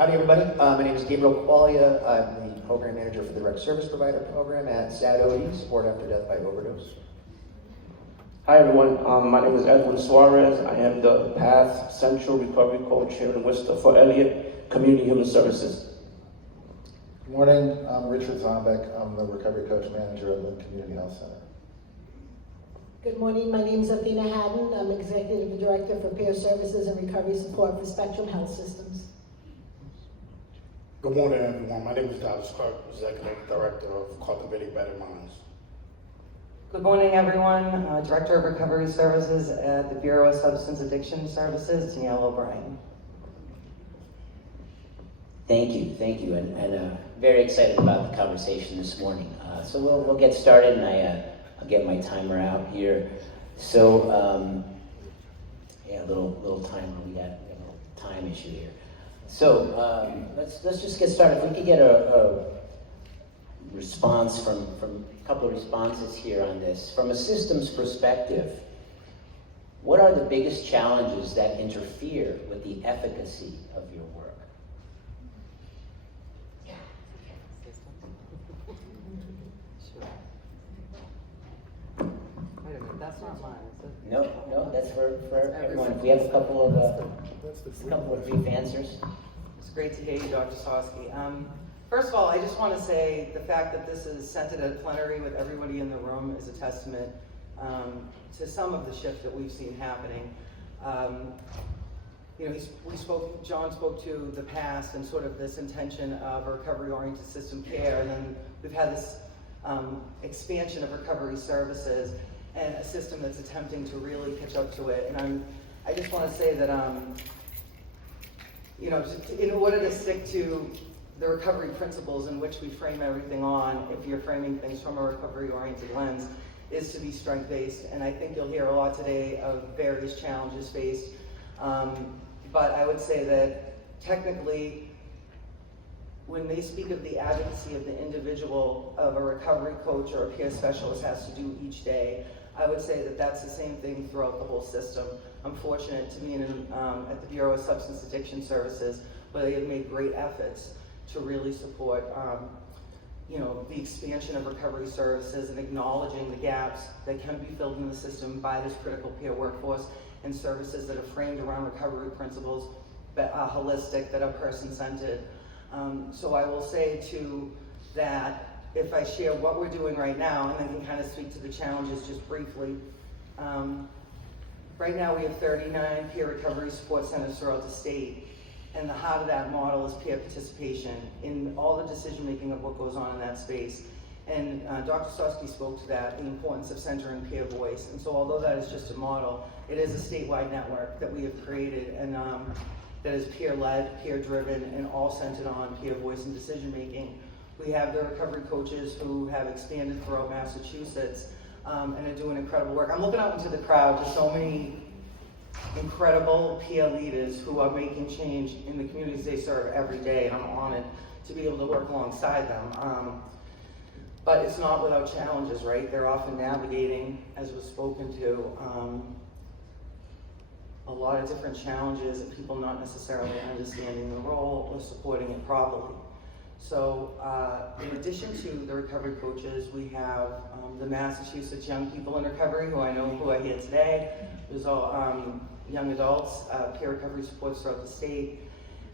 Howdy everybody, my name is Gabrielle Quaglia. I'm the program manager for the Direct Service Provider program at SADOD, Support After Death by Overdose. Hi everyone, my name is Edwin Suarez. I am the PATH Central Recovery Coach here in Worcester for Elliot Community Human Services. Good morning, I'm Richard Zombeck. I'm the Recovery Coach Manager at Lynn Community Health Center. Good morning, my name is Athena Haddon. I'm Executive Director for Peer Services and Recovery Support for Spectrum Health Systems. Good morning, everyone. My name is Alves, Executive Director of Cultivating Better Minds. Good morning, everyone. Director of Recovery Services at the Bureau of Substance Addiction Services, Danielle O'Brien. Thank you, and very excited about the conversation this morning. So we'll get started, and I'll get my timer out here. So yeah, a little timer. We got a little time issue here. So let's just get started. If we could get a response from a couple of responses here on this. From a systems perspective, what are the biggest challenges that interfere with the efficacy of your work? Wait a minute, that's not mine, is it? No, that's for everyone. If we have a couple of brief answers. It's great to hear you, Dr. Sosky. First of all, I just want to say the fact that this is centered at plenary with everybody in the room is a testament to some of the shift that we've seen happening. You know, John spoke to the past and sort of this intention of a recovery-oriented system care, and then we've had this expansion of recovery services and a system that's attempting to really catch up to it. And I just want to say that, you know, in order to stick to the recovery principles in which we frame everything on, if you're framing things from a recovery-oriented lens, is to be strength-based. And I think you'll hear a lot today of various challenges faced. But I would say that technically, when they speak of the advocacy of the individual, of a recovery coach or a peer specialist has to do each day, I would say that that's the same thing throughout the whole system. I'm fortunate to be at the Bureau of Substance Addiction Services, where they have made great efforts to really support you know, the expansion of recovery services and acknowledging the gaps that can be filled in the system by this critical peer workforce and services that are framed around recovery principles that are holistic, that are person-centered. So I will say too that if I share what we're doing right now, and then can kind of speak to the challenges just briefly. Right now we have 39 peer recovery support centers throughout the state, and the heart of that model is peer participation in all the decision-making of what goes on in that space. And Dr. Sosky spoke to that, the importance of centering peer voice. And so although that is just a model, it is a statewide network that we have created, and that is peer-led, peer-driven, and all centered on peer voice and decision-making. We have the recovery coaches who have expanded throughout Massachusetts and are doing incredible work. I'm looking out into the crowd to so many incredible peer leaders who are making change in the communities they serve every day, and I'm honored to be able to work alongside them. But it's not without challenges, right? They're often navigating, as was spoken to, a lot of different challenges and people not necessarily understanding the role or supporting it properly. So in addition to the recovery coaches, we have the Massachusetts Young People in Recovery, who I know who are here today. There's all young adults, peer recovery supports throughout the state,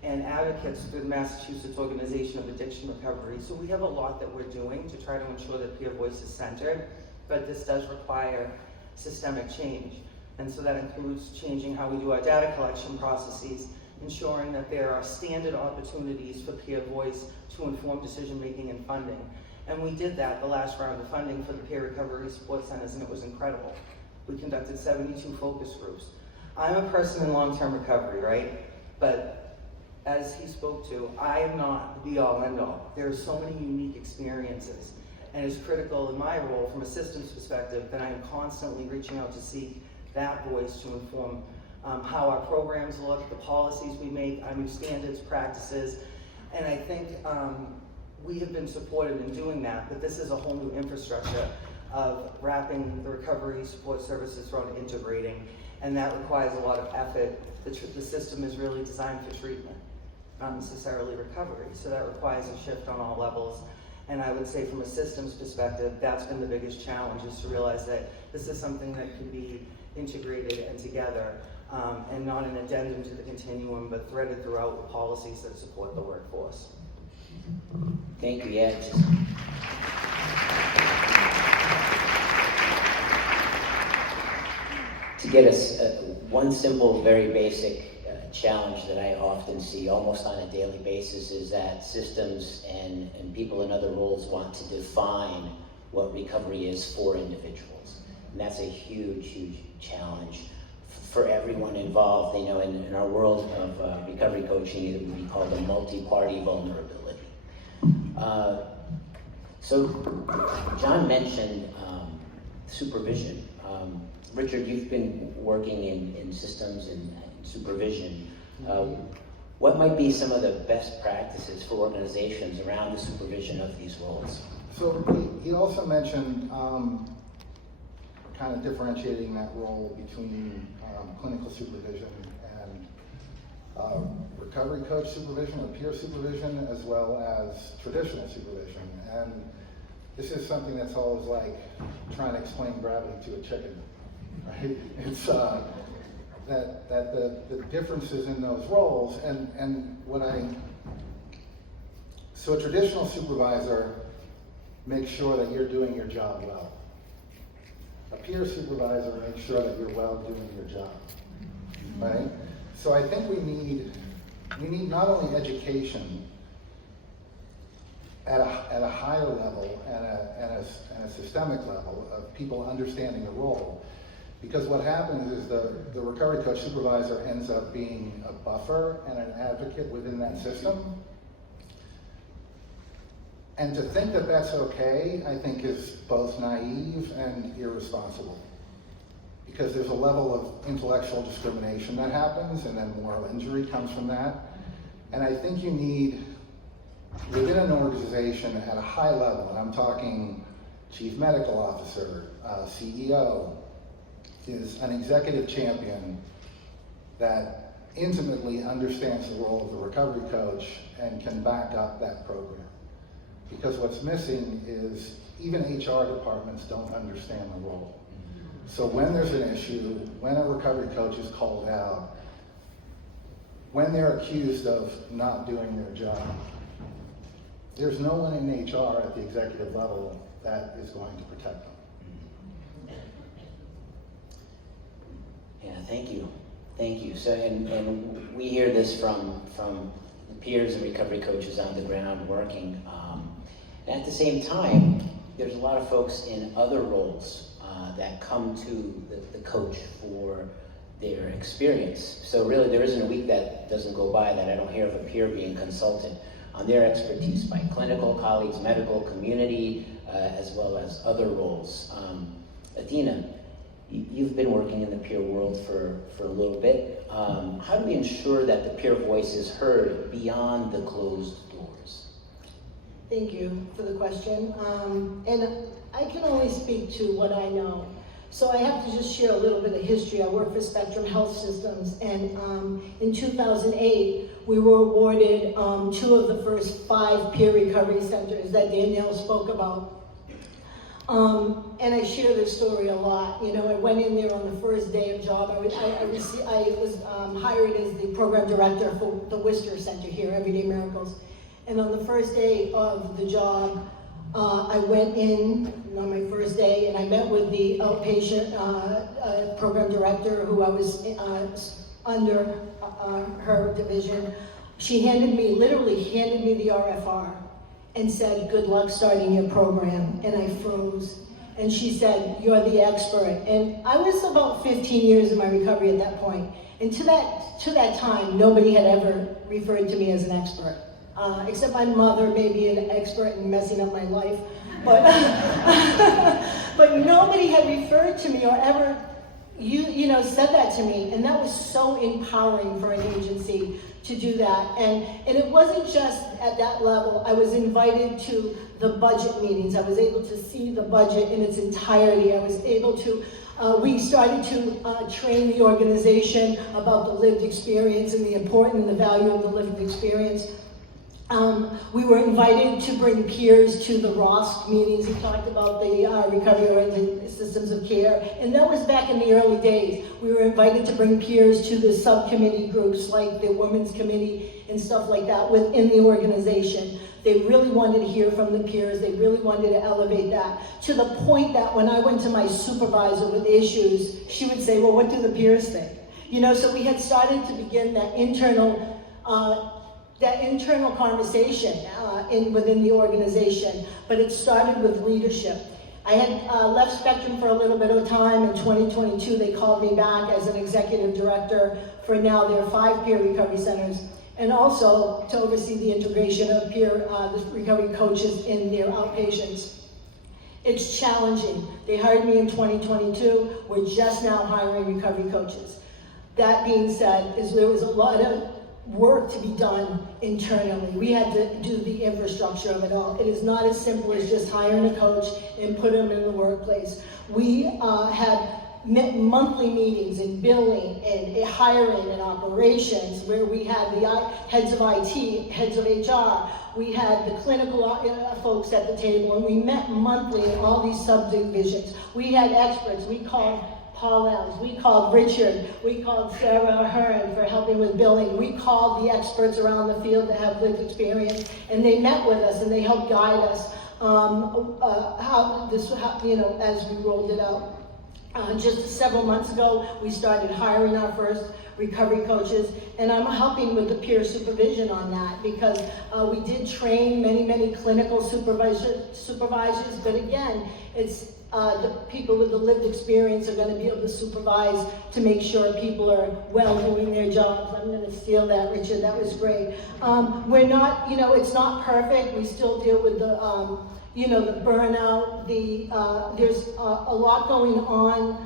and advocates through the Massachusetts Organization of Addiction Recovery. So we have a lot that we're doing to try to ensure that peer voice is centered, but this does require systemic change. And so that includes changing how we do our data collection processes, ensuring that there are standard opportunities for peer voice to inform decision-making and funding. And we did that the last round of funding for the peer recovery support centers, and it was incredible. We conducted 72 focus groups. I'm a person in long-term recovery, right? But as he spoke to, I am not the be-all, end-all. There are so many unique experiences, and it's critical in my role from a systems perspective that I am constantly reaching out to seek that voice to inform how our programs look, the policies we make, our new standards, practices, and I think we have been supported in doing that, but this is a whole new infrastructure of wrapping the recovery support services around integrating, and that requires a lot of effort. The system is really designed for treatment. not necessarily recovery. So that requires a shift on all levels. And I would say from a systems perspective, that's been the biggest challenge, is to realize that this is something that can be integrated and together, and not an addendum to the continuum, but threaded throughout with policies that support the workforce. Thank you. Yeah, just to get us one simple, very basic challenge that I often see almost on a daily basis is that systems and people in other roles want to define what recovery is for individuals. And that's a huge, huge challenge for everyone involved. You know, in our world of recovery coaching, it would be called a multi-party vulnerability. So John mentioned supervision. Richard, you've been working in systems and supervision. What might be some of the best practices for organizations around the supervision of these roles? So he also mentioned kind of differentiating that role between clinical supervision and recovery coach supervision or peer supervision, as well as traditional supervision. And this is something that's always like trying to explain gravity to a chicken, right? It's that the differences in those roles, and so a traditional supervisor makes sure that you're doing your job well. A peer supervisor makes sure that you're well doing your job, right? So I think we need not only education at a higher level and a systemic level of people understanding the role, because what happens is the recovery coach supervisor ends up being a buffer and an advocate within that system. And to think that that's okay, I think, is both naive and irresponsible. Because there's a level of intellectual discrimination that happens, and then moral injury comes from that. And I think you need, within an organization at a high level, and I'm talking chief medical officer, CEO, is an executive champion that intimately understands the role of the recovery coach and can back up that program. Because what's missing is even HR departments don't understand the role. So when there's an issue, when a recovery coach is called out, when they're accused of not doing their job, there's no one in HR at the executive level that is going to protect them. Yeah, thank you. Thank you. So, and we hear this from the peers and recovery coaches on the ground working. And at the same time, there's a lot of folks in other roles that come to the coach for their experience. So really, there isn't a week that doesn't go by that I don't hear of a peer being consulted on their expertise by clinical colleagues, medical community, as well as other roles. Athena, you've been working in the peer world for a little bit. How do we ensure that the peer voice is heard beyond the closed doors? Thank you for the question. And I can only speak to what I know. So I have to just share a little bit of history. I work for Spectrum Health Systems, and in 2008, we were awarded 2 of the first 5 peer recovery centers that Danielle spoke about. And I share this story a lot. You know, I went in there on the first day of job. I was hired as the program director for the Worcester Center here, Everyday Miracles. And on the first day of the job, I went in on my first day and I met with the outpatient program director who I was under her division. She literally handed me the RFR and said, "Good luck starting your program." And I froze. And she said, "You're the expert." And I was about 15 years in my recovery at that point. And to that time, nobody had ever referred to me as an expert. Except my mother may be an expert in messing up my life. But, but nobody had referred to me or ever said that to me. And that was so empowering for an agency to do that. And it wasn't just at that level. I was invited to the budget meetings. I was able to see the budget in its entirety. I was able to We started to train the organization about the lived experience and the importance and the value of the lived experience. We were invited to bring peers to the ROSC meetings. He talked about the recovery-oriented systems of care, and that was back in the early days. We were invited to bring peers to the subcommittee groups like the Women's Committee and stuff like that within the organization. They really wanted to hear from the peers. They really wanted to elevate that, to the point that when I went to my supervisor with issues, she would say, well, what do the peers think? You know, so we had started to begin that internal conversation within the organization, but it started with leadership. I had left Spectrum for a little bit of time. In 2022, they called me back as an executive director for now their 5 peer recovery centers, and also to oversee the integration of peer recovery coaches in their outpatients. It's challenging. They hired me in 2022. We're just now hiring recovery coaches. That being said, there was a lot of work to be done internally. We had to do the infrastructure of it all. It is not as simple as just hiring a coach and put them in the workplace. We had monthly meetings in billing and hiring and operations, where we had the heads of IT, heads of HR, we had the clinical folks at the table, and we met monthly in all these subdivisions. We had experts. We called Paul Alves, we called Richard, we called Sarah Hearn for helping with billing. We called the experts around the field that have lived experience, and they met with us and they helped guide us as we rolled it out. Just several months ago, we started hiring our first recovery coaches, and I'm helping with the peer supervision on that, because we did train many clinical supervisors, but again, it's the people with the lived experience are going to be able to supervise to make sure people are well doing their jobs. I'm going to steal that, Richard. That was great. We're not, it's not perfect. We still deal with the, the burnout. There's a lot going on.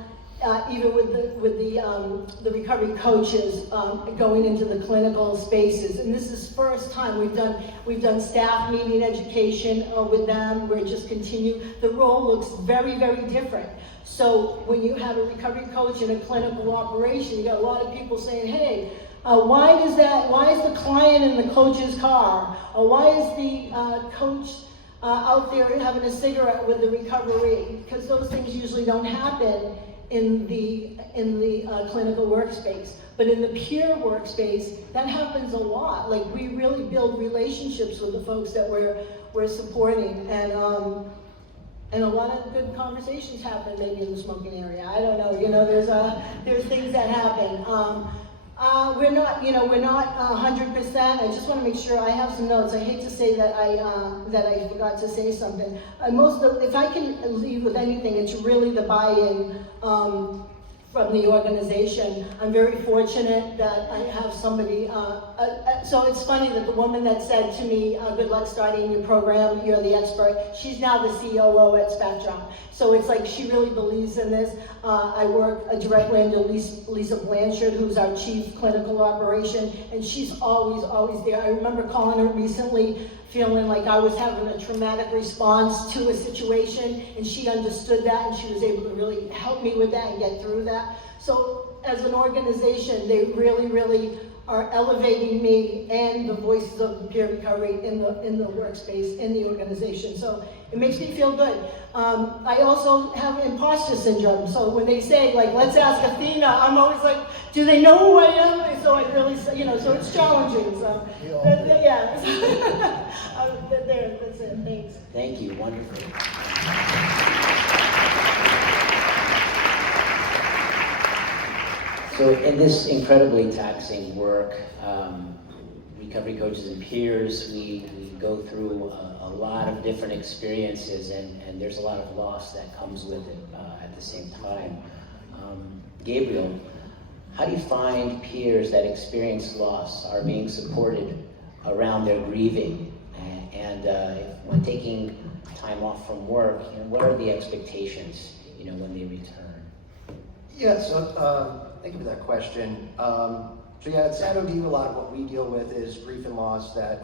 Even with the recovery coaches going into the clinical spaces, and this is first time we've done staff meeting education with them. We're just continue. The role looks very different. So when you have a recovery coach in a clinical operation, you got a lot of people saying, "Hey, why is the client in the coach's car? Or why is the coach out there having a cigarette with the recovery?" Because those things usually don't happen in the clinical workspace. But in the peer workspace, that happens a lot. Like, we really build relationships with the folks that we're supporting, and a lot of good conversations happen maybe in the smoking area. I don't know, there's things that happen. We're not 100%. I just want to make sure I have some notes. I hate to say that I forgot to say something. If I can leave with anything, it's really the buy-in from the organization. I'm very fortunate that I have somebody, so it's funny that the woman that said to me, good luck starting your program, you're the expert, she's now the COO at Spectrum. So it's like she really believes in this. I work directly under Lisa Blanchard, who's our chief clinical operation, and she's always there. I remember calling her recently, feeling like I was having a traumatic response to a situation, and she understood that, and she was able to really help me with that and get through that. So as an organization, they really are elevating me and the voices of peer recovery in the workspace, in the organization. So it makes me feel good. I also have imposter syndrome. So when they say, like, let's ask Athena, I'm always like, do they know who I am? And so I really, so it's challenging. So yeah, that's it. Thanks. Thank you. Wonderful. So in this incredibly taxing work, recovery coaches and peers, we go through a lot of different experiences, and there's a lot of loss that comes with it at the same time. Gabrielle, how do you find peers that experience loss are being supported around their grieving? And when taking time off from work, what are the expectations, when they return? Yeah, so thank you for that question. So yeah, at SADOD, a lot of what we deal with is grief and loss that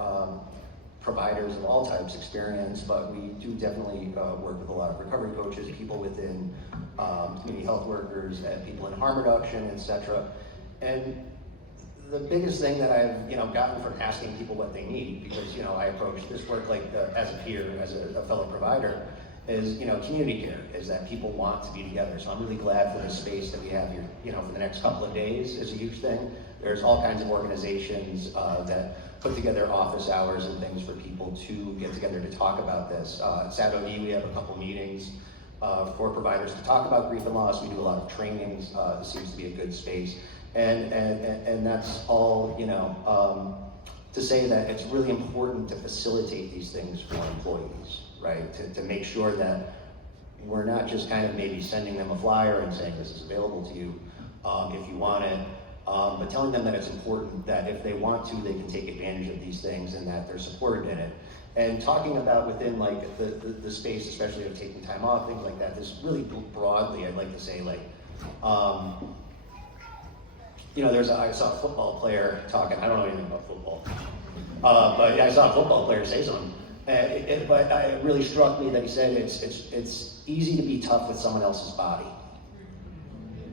providers of all types experience, but we do definitely work with a lot of recovery coaches, people within community health workers, and people in harm reduction, etc. And the biggest thing that I've gotten from asking people what they need, because I approach this work like as a peer, as a fellow provider, is community care, is that people want to be together. So I'm really glad for the space that we have here. For the next couple of days is a huge thing. There's all kinds of organizations that put together office hours and things for people to get together to talk about this. At SADOD, we have a couple meetings for providers to talk about grief and loss. We do a lot of trainings. It seems to be a good space. And that's all, to say that it's really important to facilitate these things for employees, right? To make sure that we're not just kind of maybe sending them a flyer and saying this is available to you if you want it, but telling them that it's important, that if they want to, they can take advantage of these things and that they're supported in it. And talking about within like the space, especially of taking time off, things like that, this really broadly, I'd like to say like, I saw a football player talking, I don't know anything about football, but I saw a football player say something. But it really struck me that he said it's easy to be tough with someone else's body.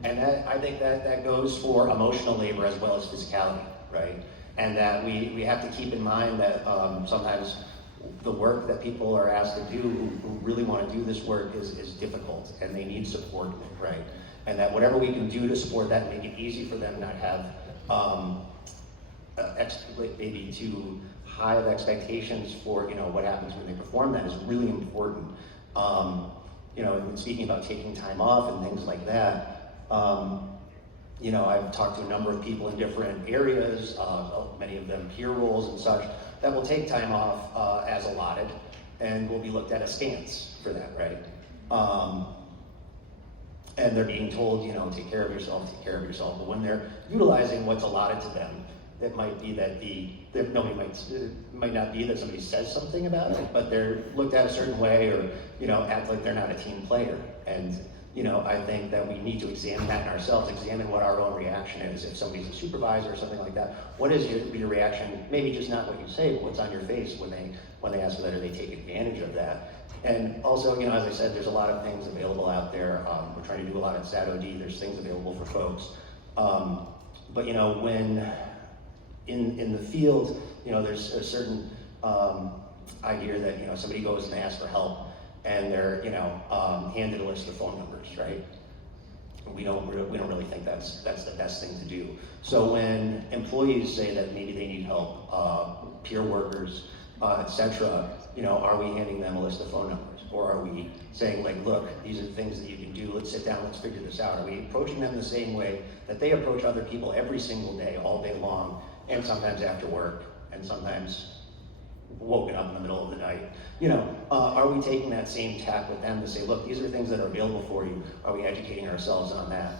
And I think that goes for emotional labor as well as physicality, right? And that we have to keep in mind that sometimes the work that people are asked to do who really want to do this work is difficult and they need support, right? And that whatever we can do to support that and make it easy for them, not have maybe too high of expectations for what happens when they perform that is really important. And speaking about taking time off and things like that, I've talked to a number of people in different areas, many of them peer roles and such, that will take time off as allotted and will be looked at askance for that, right? And they're being told, take care of yourself. But when they're utilizing what's allotted to them, it might be that might not be that somebody says something about it, but they're looked at a certain way or, act like they're not a team player. And, I think that we need to examine that in ourselves, examine what our own reaction is. If somebody's a supervisor or something like that, what is your reaction? Maybe just not what you say, but what's on your face when they ask for that or they take advantage of that. And also, as I said, there's a lot of things available out there. We're trying to do a lot at SADOD. There's things available for folks. But when in the field, there's a certain idea that somebody goes and they ask for help, and they're handed a list of phone numbers, right? We don't really think that's the best thing to do. So when employees say that maybe they need help, peer workers, etc., are we handing them a list of phone numbers, or are we saying like, look, these are things that you can do. Let's sit down. Let's figure this out. Are we approaching them the same way that they approach other people every single day, all day long, and sometimes after work, and sometimes woken up in the middle of the night? Are we taking that same tack with them to say, look, these are things that are available for you. Are we educating ourselves on that?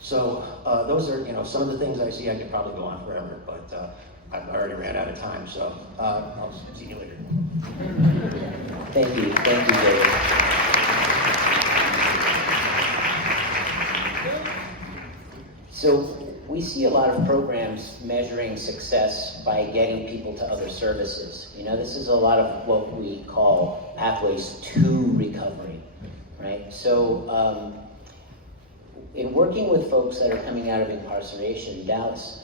So those are, some of the things I see. I could probably go on forever, but I've already ran out of time, so I'll see you later. Thank you, David. So we see a lot of programs measuring success by getting people to other services. This is a lot of what we call pathways to recovery, right? So in working with folks that are coming out of incarceration, Dallas,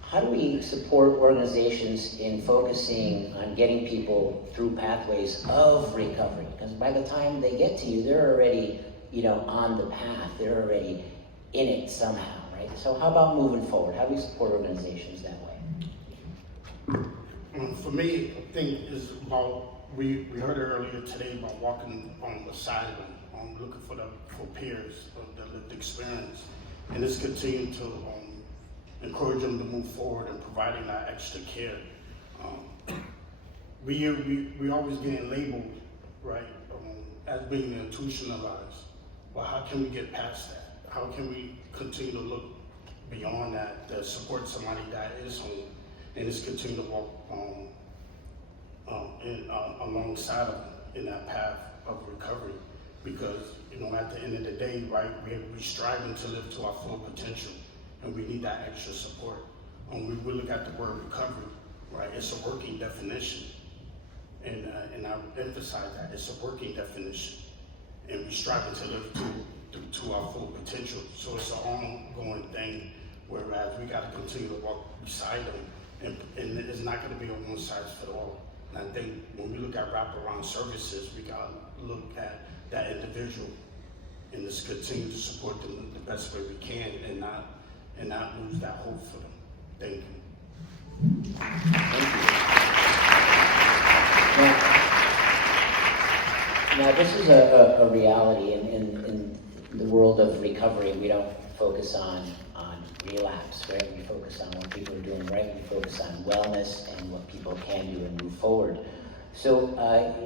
how do we support organizations in focusing on getting people through pathways of recovery? Because by the time they get to you, they're already, on the path. They're already in it somehow, right? So how about moving forward? How do we support organizations that way? For me, I think is about, we heard it earlier today about walking on the sideline, looking for peers of the lived experience, and it's continue to encourage them to move forward and providing that extra care. We always getting labeled, right, as being institutionalized. Well, how can we get past that? How can we continue to look beyond that, to support somebody that is home, and just continue to walk alongside of them in that path of recovery? Because, at the end of the day, right, we're striving to live to our full potential, and we need that extra support. When we look at the word recovery, right? It's a working definition. And I would emphasize that it's a working definition. And we strive to live to our full potential. So it's an ongoing thing, whereas we got to continue to walk beside them. And it's not going to be a one size fit all. And I think when we look at wraparound services, we got to look at that individual and just continue to support them the best way we can, and not lose that hope for them. Thank you. Now this is a reality in the world of recovery. We don't focus on relapse, right? We focus on what people are doing right. We focus on wellness and what people can do and move forward. So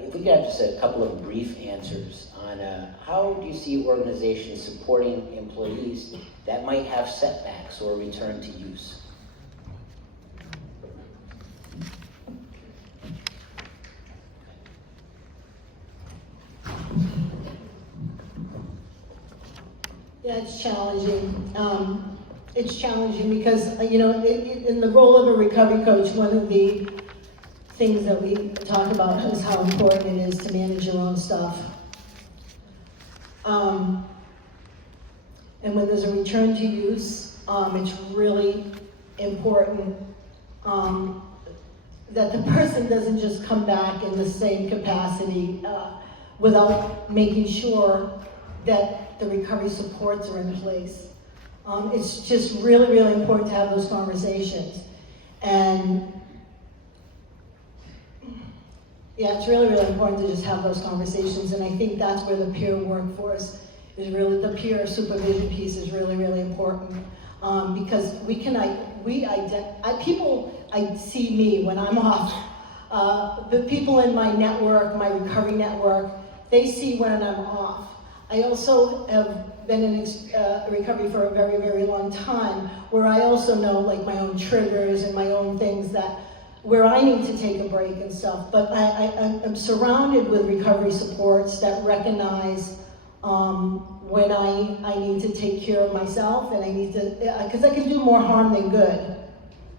if we could have just a couple of brief answers on how do you see organizations supporting employees that might have setbacks or return to use? Yeah, it's challenging. It's challenging because, in the role of a recovery coach, one of the things that we talk about is how important it is to manage your own stuff. And when there's a return to use, it's really important that the person doesn't just come back in the same capacity without making sure that the recovery supports are in place. It's just really, really important to have those conversations. And yeah, it's really, really important to just have those conversations. And I think that's where the peer workforce is really, the peer supervision piece is really, really important. Because people see me when I'm off. The people in my network, my recovery network, they see when I'm off. I also have been in recovery for a very, very long time, where I also know like my own triggers and my own things where I need to take a break and stuff. But I'm surrounded with recovery supports that recognize when I need to take care of myself, and I need to, because I can do more harm than good,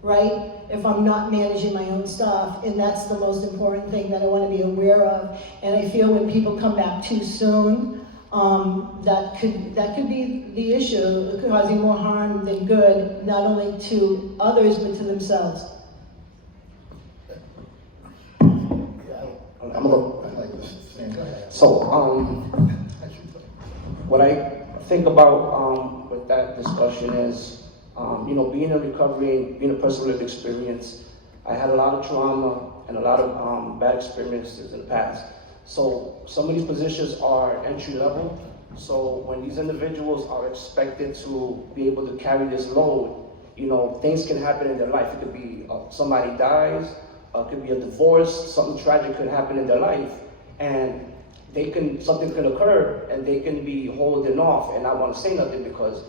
right? If I'm not managing my own stuff, and that's the most important thing that I want to be aware of. And I feel when people come back too soon, that could be the issue, causing more harm than good, not only to others but to themselves. I'm like this. Go ahead. So, what I think about with that discussion is, being in recovery, being a person with lived experience, I had a lot of trauma and a lot of bad experiences in the past. So some of these positions are entry level. So when these individuals are expected to be able to carry this load, things can happen in their life. It could be somebody dies, it could be a divorce, something tragic could happen in their life, and something could occur, and they can be holding off and not want to say nothing because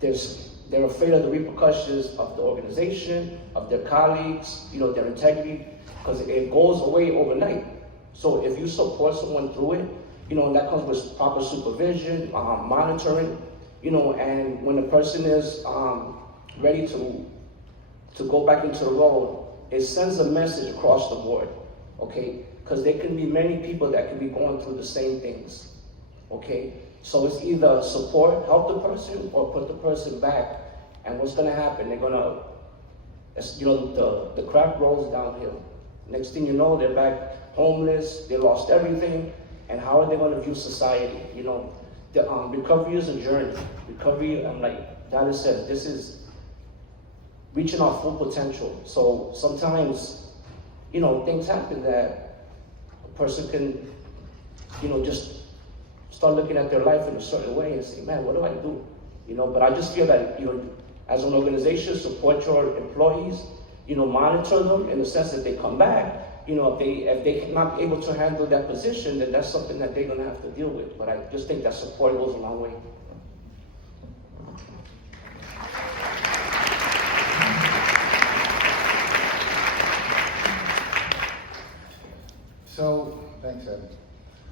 they're afraid of the repercussions of the organization, of their colleagues, their integrity, because it goes away overnight. So if you support someone through it, and that comes with proper supervision, monitoring, and when the person is ready to go back into the role, it sends a message across the board, okay? Because there can be many people that can be going through the same things, okay? So it's either support, help the person, or put the person back. And what's gonna happen? They're gonna, the crap rolls downhill. Next thing you know, they're back homeless, they lost everything, and how are they gonna view society? The recovery is a journey. Recovery, like Dada said, this is reaching our full potential. So sometimes, things happen that a person can, just start looking at their life in a certain way and say, man, what do I do? But I just feel that, as an organization, support your employees, monitor them in the sense that they come back. If they're not able to handle that position, then that's something that they're gonna have to deal with. But I just think that support goes a long way. So, thanks, Ed.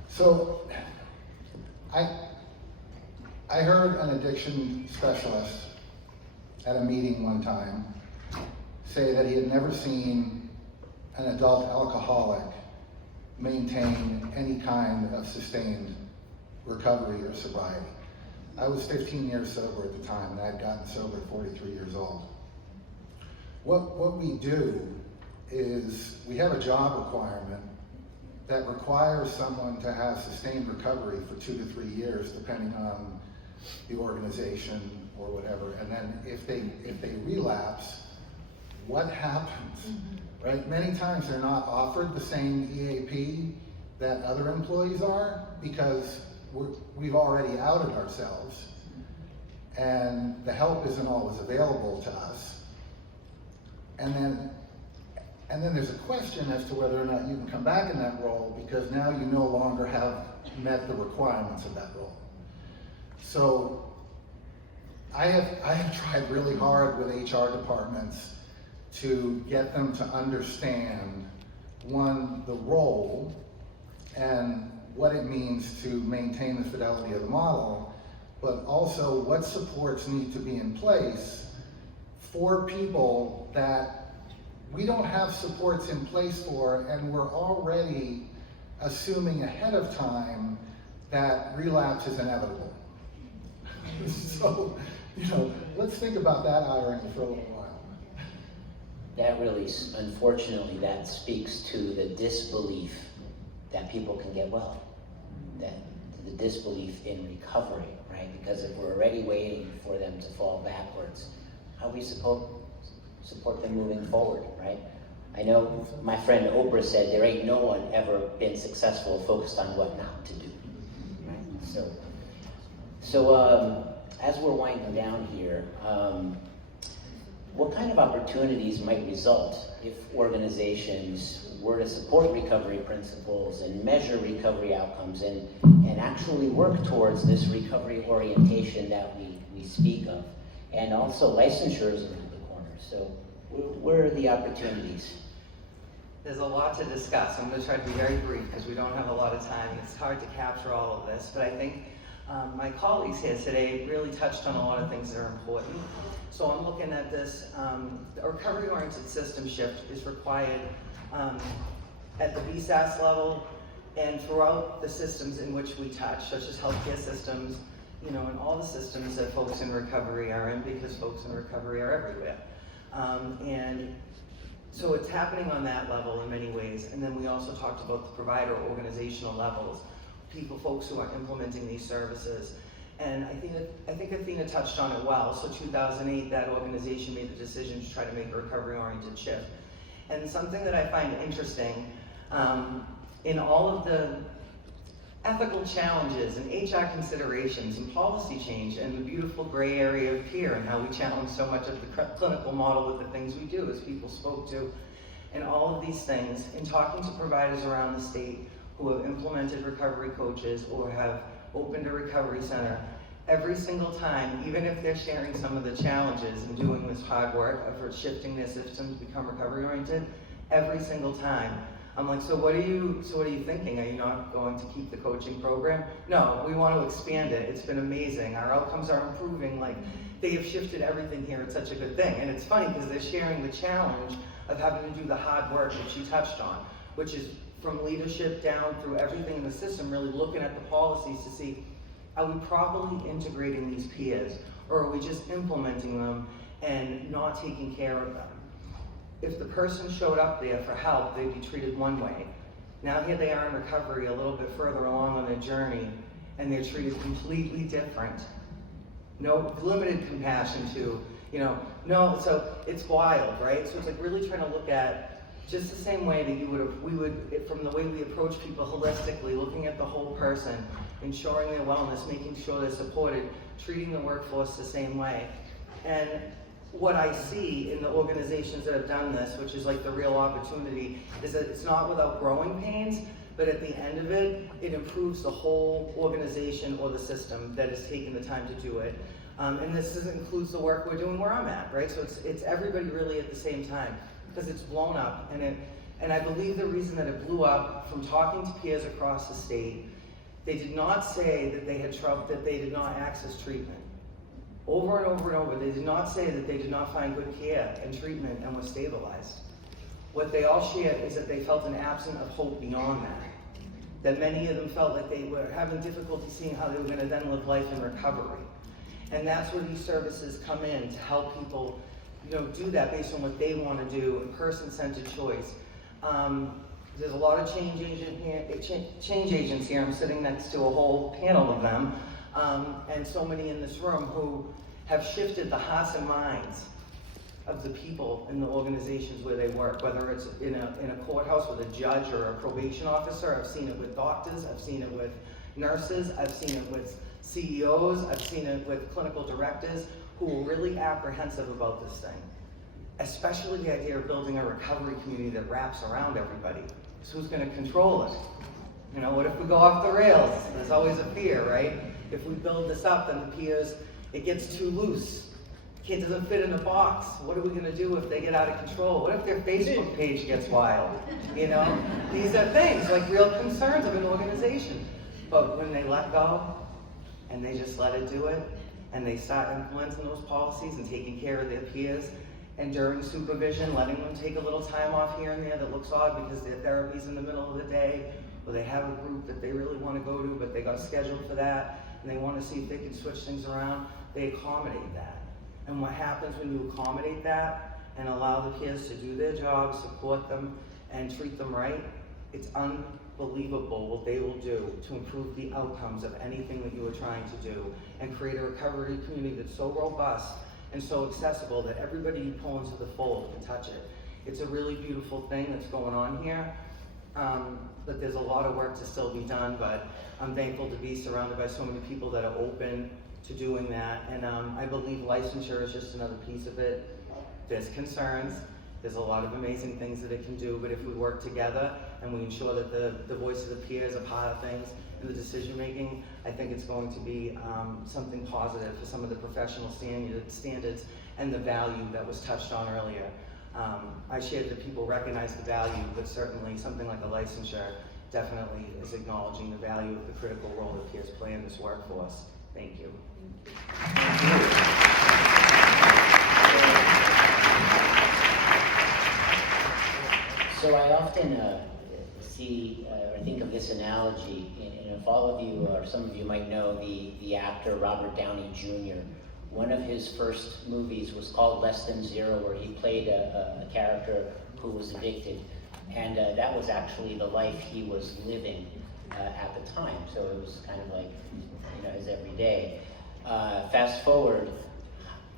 So, I heard an addiction specialist at a meeting one time say that he had never seen an adult alcoholic maintain any kind of sustained recovery or sobriety. I was 15 years sober at the time, and I'd gotten sober at 43 years old. What we do is we have a job requirement that requires someone to have sustained recovery for 2 to 3 years, depending on the organization or whatever. And then if they relapse, what happens? Right? Many times they're not offered the same EAP that other employees are, because we've already outed ourselves, and the help isn't always available to us. And then there's a question as to whether or not you can come back in that role, because now you no longer have met the requirements of that role. So I have tried really hard with HR departments to get them to understand, one, the role and what it means to maintain the fidelity of the model, but also what supports need to be in place for people that we don't have supports in place for, and we're already assuming ahead of time that relapse is inevitable. So, let's think about that irony for a little while. That really, unfortunately, that speaks to the disbelief that people can get well. That the disbelief in recovery, right? Because if we're already waiting for them to fall backwards, how are we supposed to support them moving forward, right? I know my friend Oprah said there ain't no one ever been successful focused on what not to do, right? So as we're winding down here, what kind of opportunities might result if organizations were to support recovery principles and measure recovery outcomes and actually work towards this recovery orientation that we speak of, and also licensures around the corner? So where are the opportunities? There's a lot to discuss. I'm going to try to be very brief because we don't have a lot of time. It's hard to capture all of this, but I think my colleagues here today really touched on a lot of things that are important. So I'm looking at this, a recovery-oriented system shift is required at the BSAS level and throughout the systems in which we touch, such as healthcare systems, and all the systems that folks in recovery are in, because folks in recovery are everywhere. And so it's happening on that level in many ways. And then we also talked about the provider organizational levels, folks who are implementing these services. And I think Athena touched on it well. So 2008, that organization made the decision to try to make a recovery-oriented shift. And something that I find interesting, in all of the ethical challenges and HR considerations and policy change and the beautiful gray area of peer and how we challenge so much of the clinical model with the things we do, as people spoke to, and all of these things, in talking to providers around the state who have implemented recovery coaches or have opened a recovery center, every single time, even if they're sharing some of the challenges and doing this hard work of shifting their systems to become recovery oriented, every single time, I'm like, so what are you thinking? Are you not going to keep the coaching program? No, we want to expand it. It's been amazing. Our outcomes are improving. Like, they have shifted everything here. It's such a good thing. And it's funny because they're sharing the challenge of having to do the hard work that she touched on, which is from leadership down through everything in the system, really looking at the policies to see, are we properly integrating these peers, or are we just implementing them and not taking care of them? If the person showed up there for help, they'd be treated one way. Now here they are in recovery a little bit further along on their journey, and they're treated completely different. No limited compassion to, no, so it's wild, right? So it's like really trying to look at just the same way that we would, from the way we approach people holistically, looking at the whole person, ensuring their wellness, making sure they're supported, treating the workforce the same way. And what I see in the organizations that have done this, which is like the real opportunity, is that it's not without growing pains, but at the end of it, it improves the whole organization or the system that is taking the time to do it. And this includes the work we're doing where I'm at, right? So it's everybody really at the same time, because it's blown up. And I believe the reason that it blew up, from talking to peers across the state, they did not say that they had trouble, that they did not access treatment. Over and over and over, they did not say that they did not find good care and treatment and were stabilized. what they all shared is that they felt an absence of hope beyond that. That many of them felt like they were having difficulty seeing how they were going to then live life in recovery. And that's where these services come in to help people, do that based on what they want to do, a person-centered choice. There's a lot of change agents here. I'm sitting next to a whole panel of them, and so many in this room who have shifted the hearts and minds of the people in the organizations where they work, whether it's in a courthouse with a judge or a probation officer. I've seen it with doctors, I've seen it with nurses, I've seen it with CEOs, I've seen it with clinical directors who are really apprehensive about this thing. Especially the idea of building a recovery community that wraps around everybody. So who's gonna control it? What if we go off the rails? There's always a fear, right? If we build this up, then the peers, it gets too loose. Kid doesn't fit in a box. What are we gonna do if they get out of control? What if their Facebook page gets wild? These are things, like real concerns of an organization. But when they let go, and they just let it do it, and they start implementing those policies and taking care of their peers, and during supervision, letting them take a little time off here and there that looks odd because their therapy's in the middle of the day, or they have a group that they really want to go to, but they got scheduled for that, and they want to see if they can switch things around, they accommodate that. And what happens when you accommodate that and allow the peers to do their job, support them, and treat them right, it's unbelievable what they will do to improve the outcomes of anything that you are trying to do and create a recovery community that's so robust and so accessible that everybody you pull into the fold can touch it. It's a really beautiful thing that's going on here, but there's a lot of work to still be done, but I'm thankful to be surrounded by so many people that are open to doing that, and I believe licensure is just another piece of it. There's concerns, there's a lot of amazing things that it can do, but if we work together and we ensure that the voice of the peers are part of things in the decision making, I think it's going to be something positive for some of the professional standards and the value that was touched on earlier. I shared that people recognize the value, but certainly something like a licensure definitely is acknowledging the value of the critical role that peers play in this workforce. Thank you. So I often see or think of this analogy, and if all of you or some of you might know the actor Robert Downey Jr. One of his first movies was called Less Than Zero, where he played a character who was addicted, and that was actually the life he was living at the time. So it was kind of like his everyday. Fast forward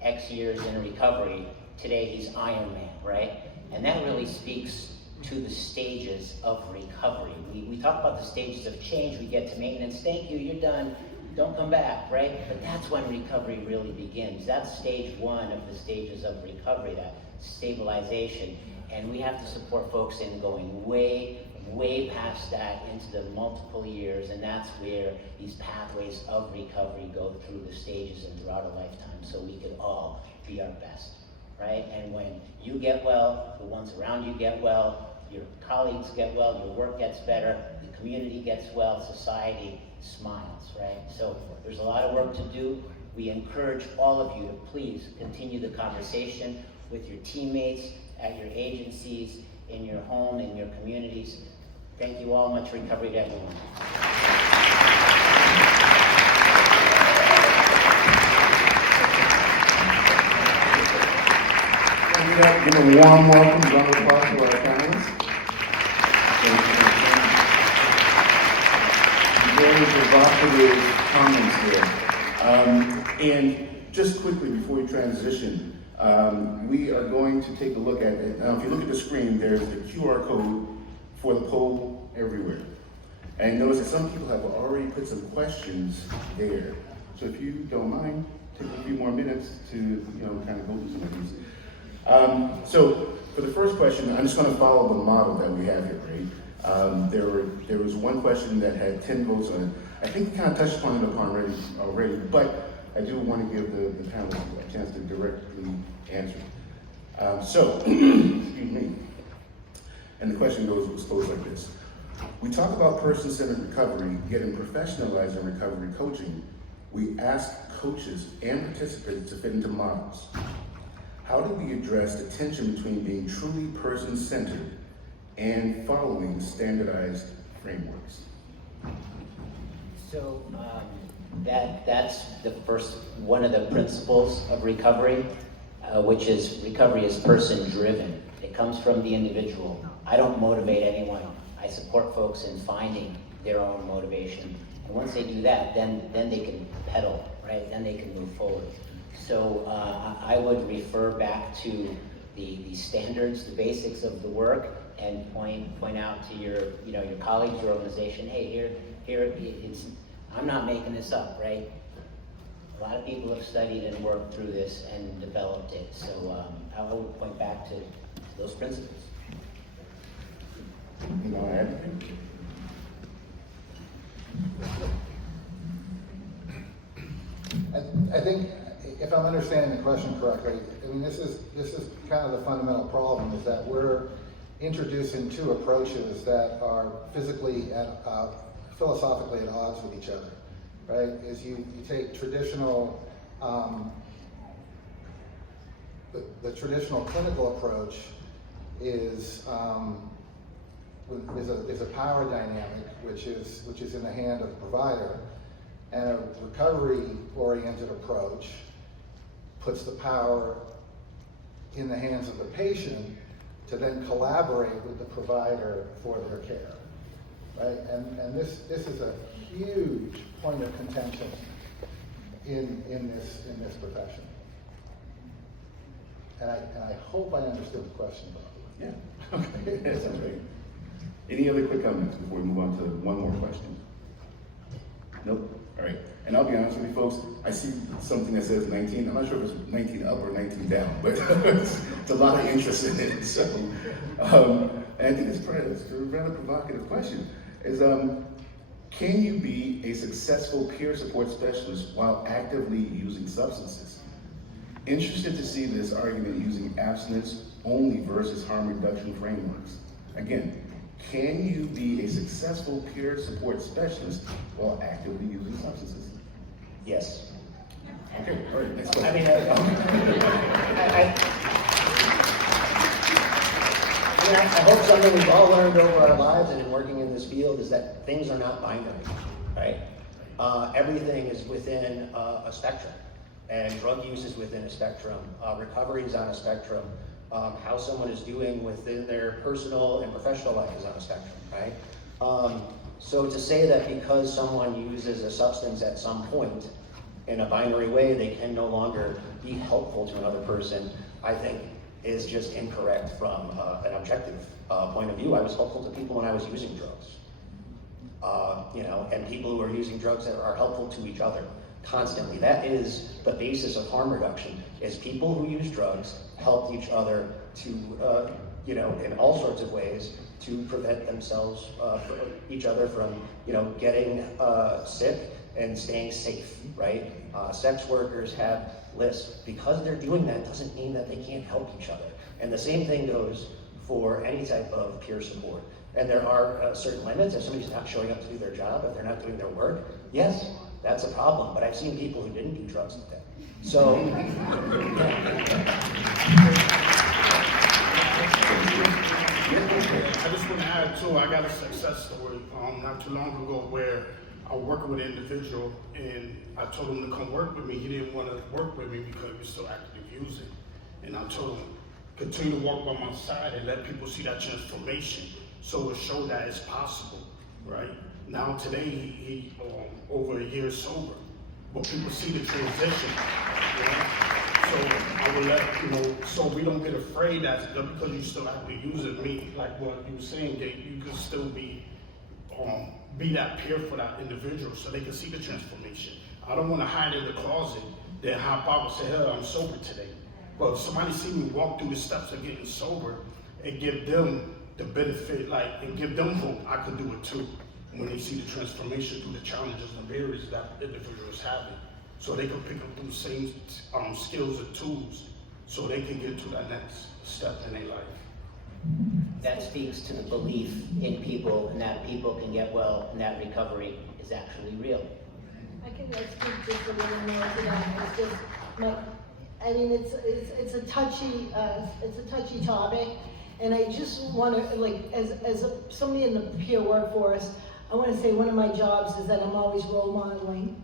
X years in recovery, today he's Iron Man, right? And that really speaks to the stages of recovery. We talk about the stages of change. We get to maintenance. Thank you, you're done. Don't come back, right? But that's when recovery really begins. That's stage one of the stages of recovery, that stabilization. And we have to support folks in going way past that into the multiple years, and that's where these pathways of recovery go through the stages and throughout a lifetime, so we could all be our best, right? And when you get well, the ones around you get well, your colleagues get well, your work gets better, the community gets well, society smiles, right? So there's a lot of work to do. We encourage all of you to please continue the conversation with your teammates, at your agencies, in your home, in your communities. Thank you all. Much recovery to everyone. Give a warm welcome, round of applause to our panelists. Very provocative comments here. And just quickly before we transition, we are going to take a look at it. Now, if you look at the screen, there's the QR code for the poll everywhere. And notice that some people have already put some questions there. So if you don't mind, take a few more minutes to kind of go through some of these. So for the first question, I'm just going to follow the model that we have here, right? There was one question that had 10 votes on it. I think we kind of touched upon it already, but I do want to give the panelists a chance to directly answer. Excuse me. And the question goes like this. We talk about person-centered recovery, yet in professionalizing recovery coaching, we ask coaches and participants to fit into models. how do we address the tension between being truly person-centered and following standardized frameworks? So that's the first one of the principles of recovery, which is recovery is person-driven. It comes from the individual. I don't motivate anyone. I support folks in finding their own motivation. And once they do that, then they can pedal, right? Then they can move forward. So I would refer back to the standards, the basics of the work, and point out to your colleagues, your organization, hey, here it's, I'm not making this up, right? A lot of people have studied and worked through this and developed it. So I would point back to those principles. You want to add anything? I think, if I'm understanding the question correctly, I mean, this is kind of the fundamental problem, is that we're introducing two approaches that are philosophically at odds with each other, right? Is you take traditional, the traditional clinical approach is a power dynamic, which is in the hand of the provider, and a recovery-oriented approach puts the power in the hands of the patient to then collaborate with the provider for their care, right? And this is a huge point of contention in this profession. And I hope I understood the question properly. Yeah. Okay. That sounds great. Any other quick comments before we move on to one more question? Nope. All right. And I'll be honest with you folks, I see something that says 19. I'm not sure if it's 19 up or 19 down, but it's a lot of interest in it. So, and I think it's a rather provocative question. Is can you be a successful peer support specialist while actively using substances? Interested to see this argument using abstinence only versus harm reduction frameworks. Again, can you be a successful peer support specialist while actively using substances? Yes. Okay, all right, next I question. mean, I hope something we've all learned over our lives and in working in this field is that things are not binary, right? Everything is within a spectrum, and drug use is within a spectrum. Recovery is on a spectrum. How someone is doing within their personal and professional life is on a spectrum, right? So to say that because someone uses a substance at some point in a binary way, they can no longer be helpful to another person, I think is just incorrect from an objective point of view. I was helpful to people when I was using drugs. And people who are using drugs that are helpful to each other constantly. That is the basis of harm reduction, is people who use drugs help each other to, in all sorts of ways, to prevent themselves, each other from, getting sick and staying safe, right? Sex workers have lists. Because they're doing that doesn't mean that they can't help each other. And the same thing goes for any type of peer support. And there are certain limits. If somebody's not showing up to do their job, if they're not doing their work, yes, that's a problem. But I've seen people who didn't do drugs like that. So, I just want to add too, I got a success story not too long ago where I was working with an individual and I told him to come work with me. He didn't want to work with me because he was so actively using. And I told him, continue to walk by my side and let people see that transformation so it show that it's possible, right? Now today, he over a year sober, but people see the transition, right? So I would let, so we don't get afraid that because you still have to use it, like what you were saying, Gabe, you can still be that peer for that individual so they can see the transformation. I don't want to hide in the closet, then hop out and say, hey, I'm sober today. But if somebody see me walk through the steps of getting sober and give them the benefit, and give them hope, I could do it too. When they see the transformation through the challenges and barriers that the individual is having. So they can pick up those same skills and tools so they can get to that next step in their life. That speaks to the belief in people and that people can get well and that recovery is actually real. I can speak just a little more to that. It's just I mean, it's a touchy topic, and I just want to, like, as somebody in the peer workforce, I want to say one of my jobs is that I'm always role modeling.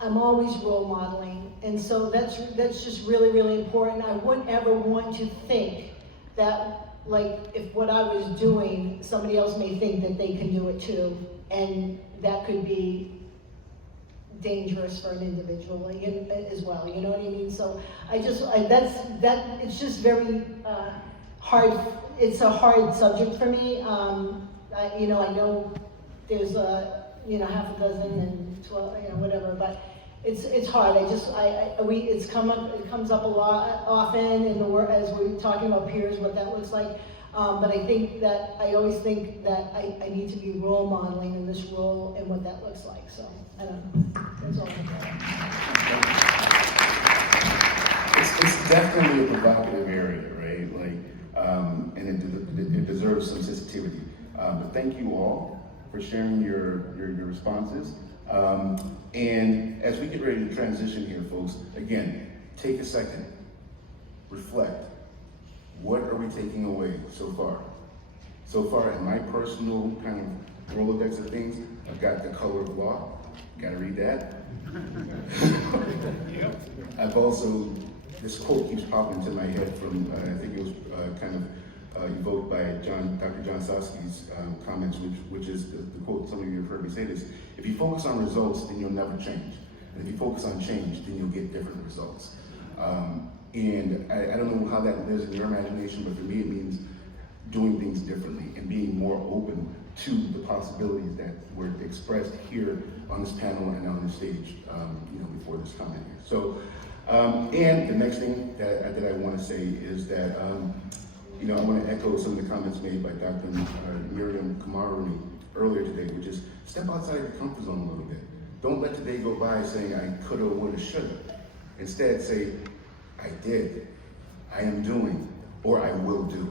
I'm always role modeling, and so that's just really, really important. I wouldn't ever want to think that, like, if what I was doing, somebody else may think that they can do it too, and that could be dangerous for an individual, like, as well. You know what I mean? So it's just very hard. It's a hard subject for me. I know there's half a dozen and 12, whatever, but it's hard. It comes up a lot often in the work as we're talking about peers, what that looks like. But I always think that I need to be role modeling in this role and what that looks like. So I don't know. That's all. It's definitely a provocative area, right? Like, and it deserves some sensitivity. But thank you all for sharing your responses. And as we get ready to transition here, folks, again, take a second, reflect. What are we taking away so far? So far, in my personal kind of Rolodex of things, I've got the color of law. Gotta read that. I've also, this quote keeps popping into my head from, I think it was kind of evoked by Dr. John Sosky's comments, which is the quote, some of you have heard me say this: if you focus on results, then you'll never change. And if you focus on change, then you'll get different results. And I don't know how that lives in your imagination, but for me it means doing things differently and being more open to the possibilities that were expressed here on this panel and on this stage, before this comment here. So, and the next thing that I want to say is that, I want to echo some of the comments made by Dr. Miriam Kamaruni earlier today, which is step outside your comfort zone a little bit. Don't let today go by saying I coulda, woulda, shoulda. Instead say, I did, I am doing, or I will do.